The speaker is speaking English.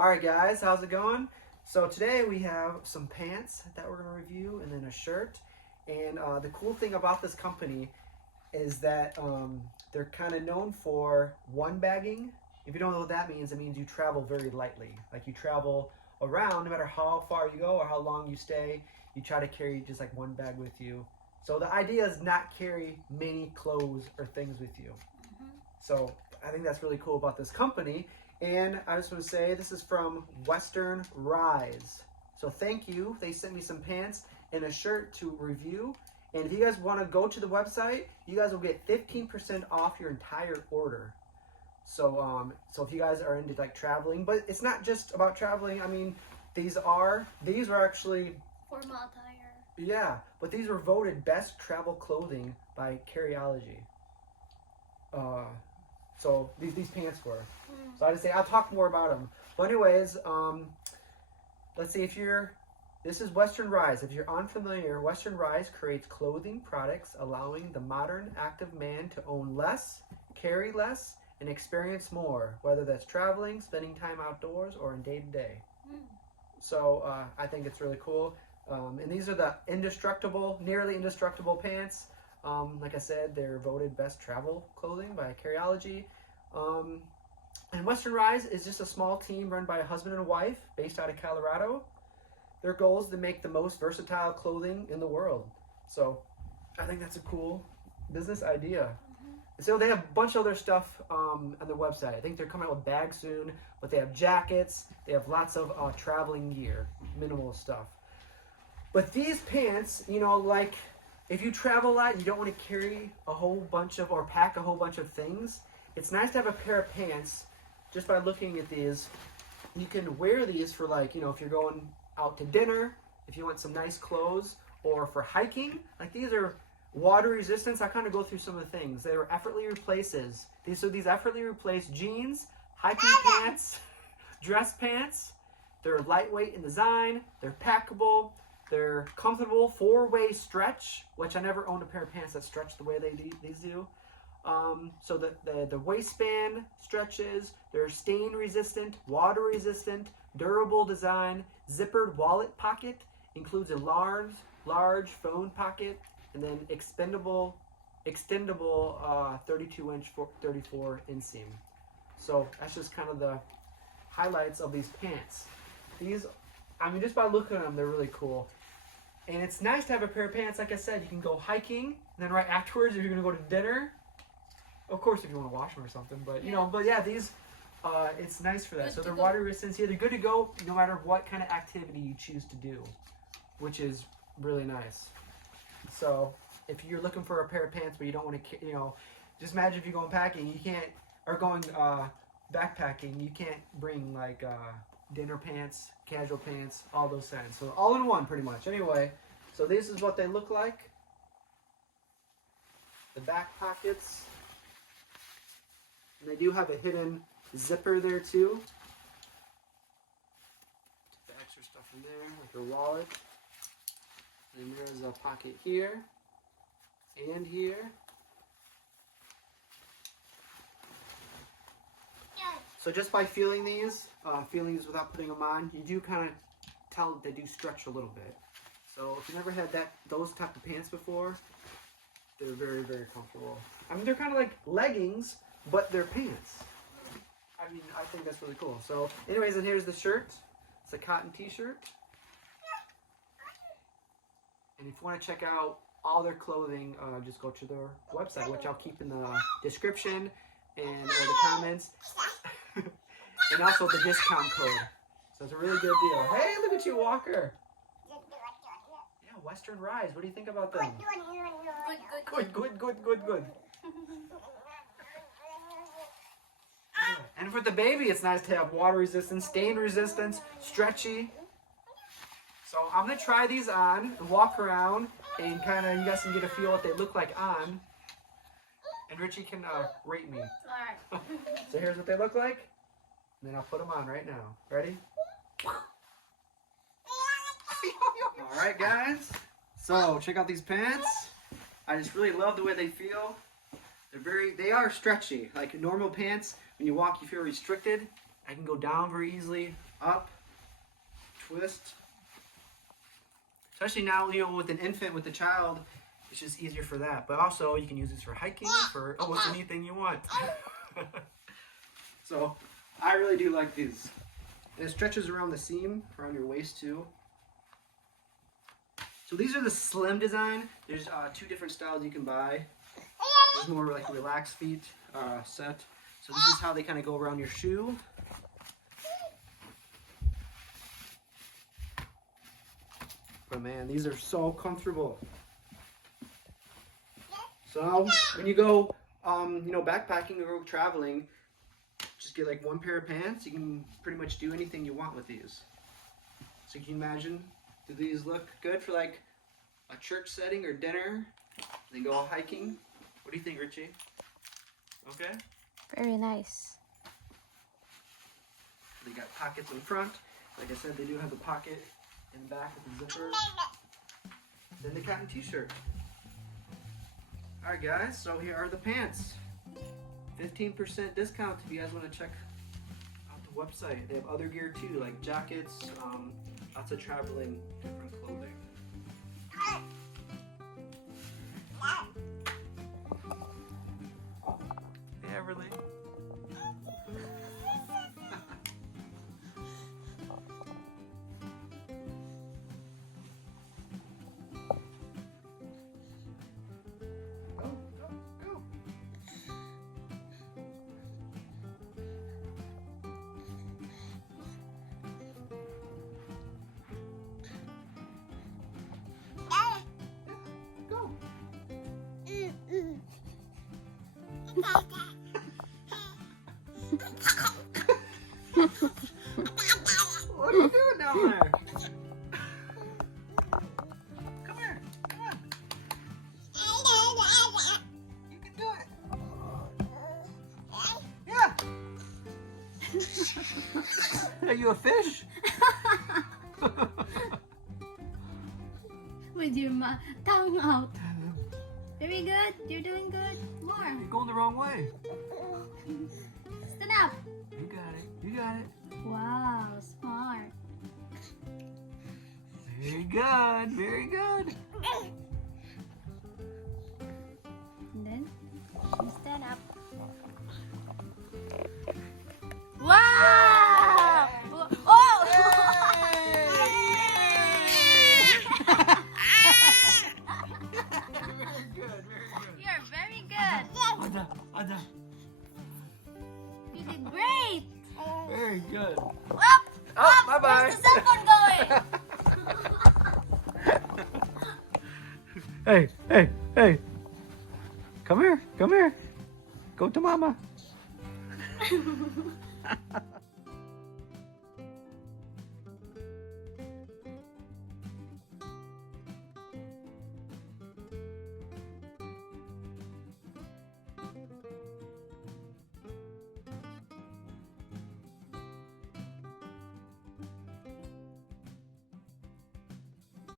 Alright guys, how's it going? So today we have some pants that we're going to review and then a shirt. And the cool thing about this company is that they're kind of known for one bagging. If you don't know what that means, it means you travel very lightly. Like you travel around, no matter how far you go or how long you stay, you try to carry just like one bag with you. So the idea is not carry many clothes or things with you. So I think that's really cool about this company. And I just want to say this is from Western Rise. So thank you. They sent me some pants and a shirt to review. And if you guys want to go to the website, you guys will get 15% off your entire order. So so if you guys are into like traveling, but it's not just about traveling. I mean, these were actually formal attire. Yeah, but these were voted best travel clothing by Carryology. So these pants were. So I just say I'll talk more about them. But anyways, let's see this is Western Rise. If you're unfamiliar, Western Rise creates clothing products allowing the modern active man to own less, carry less, and experience more, whether that's traveling, spending time outdoors, or in day-to-day. So I think it's really cool. And these are the nearly indestructible pants. Like I said, they're voted best travel clothing by Carryology. And Western Rise is just a small team run by a husband and a wife based out of Colorado. Their goal is to make the most versatile clothing in the world. So I think that's a cool business idea. So they have a bunch of other stuff on their website. I think they're coming out with bags soon, but they have jackets. They have lots of traveling gear, minimal stuff. But these pants, you know, like if you travel a lot, you don't want to carry a whole bunch of, or pack a whole bunch of things. It's nice to have a pair of pants. Just by looking at these, you can wear these for like, you know, if you're going out to dinner, if you want some nice clothes, or for hiking. Like these are water resistance. I kind of go through some of the things. They effortlessly replaces. These effortlessly replace jeans, hiking pants, dress pants. They're lightweight in design. They're packable. They're comfortable, 4-way stretch, which I never owned a pair of pants that stretch the way these do. So the waistband stretches. They're stain resistant, water resistant, durable design. Zippered wallet pocket includes a large phone pocket, and then extendable 32-inch 34 inseam. So that's just kind of the highlights of these pants. These, I mean, just by looking at them, they're really cool. And it's nice to have a pair of pants. Like I said, you can go hiking, and then right afterwards, if you're gonna go to dinner, of course, if you want to wash them or something. But you know, but yeah, these, it's nice for that. So they're water resistant. Here, they're good to go no matter what kind of activity you choose to do, which is really nice. So if you're looking for a pair of pants, but you don't want to, you know, just imagine if you're going packing, you can't, or going backpacking, you can't bring like dinner pants, casual pants, all those kinds. So all in one, pretty much. Anyway, so this is what they look like. The back pockets. And they do have a hidden zipper there too. Put the extra stuff in there, like your wallet. And there's a pocket here and here. So just by feeling these without putting them on, you do kind of tell that they do stretch a little bit. So if you never had those type of pants before, they're very, very comfortable. I mean, they're kind of like leggings, but they're pants. I mean, I think that's really cool. So anyways, and here's the shirt. It's a cotton t-shirt. And if you want to check out all their clothing, just go to their website, which I'll keep in the description and the comments. And also the discount code. So it's a really good deal. Hey, look at you, Walker. Yeah, Western Rise. What do you think about them? Good. And for the baby, it's nice to have water resistance, stain resistance, stretchy. So I'm going to try these on and walk around and kind of, you guys can get a feel what they look like on. And Richie can rate me. Alright. So here's what they look like. And then I'll put them on right now. Ready? Alright guys. So check out these pants. I just really love the way they feel. They are stretchy. Like normal pants, when you walk you feel restricted. I can go down very easily, up, twist. Especially now, you know, with an infant, with a child, it's just easier for that. But also, you can use this for hiking, for almost anything you want. So, I really do like these. And it stretches around the seam, around your waist too. So these are the slim design. There's 2 different styles you can buy. There's more like relaxed feet set. So this is how they kind of go around your shoe. But man, these are so comfortable. So now, when you go, you know, backpacking or traveling, just get like 1 pair of pants. You can pretty much do anything you want with these. So you can imagine, do these look good for like a church setting or dinner? Then go hiking. What do you think, Richie? Okay? Very nice. They got pockets in front. Like I said, they do have a pocket in the back with the zipper. Then the cotton t-shirt. Alright guys, so here are the pants. 15% discount if you guys want to check out the website. They have other gear too, like jackets, lots of traveling, different clothing. Hey Everly. What are you doing down there? Come here. Come on. You can do it. Yeah. Are you a fish? With your tongue out. Very good. You're doing good. More. You're going the wrong way. Stand up. You got it. You got it. Wow, smart. Very good. Very good. And then you stand up. Wow! Oh! Very good. Very good. You're very good. Ada. You did great. Very good. Up! Oh, bye-bye. Where's the cell phone going? Hey. Come here. Go to mama.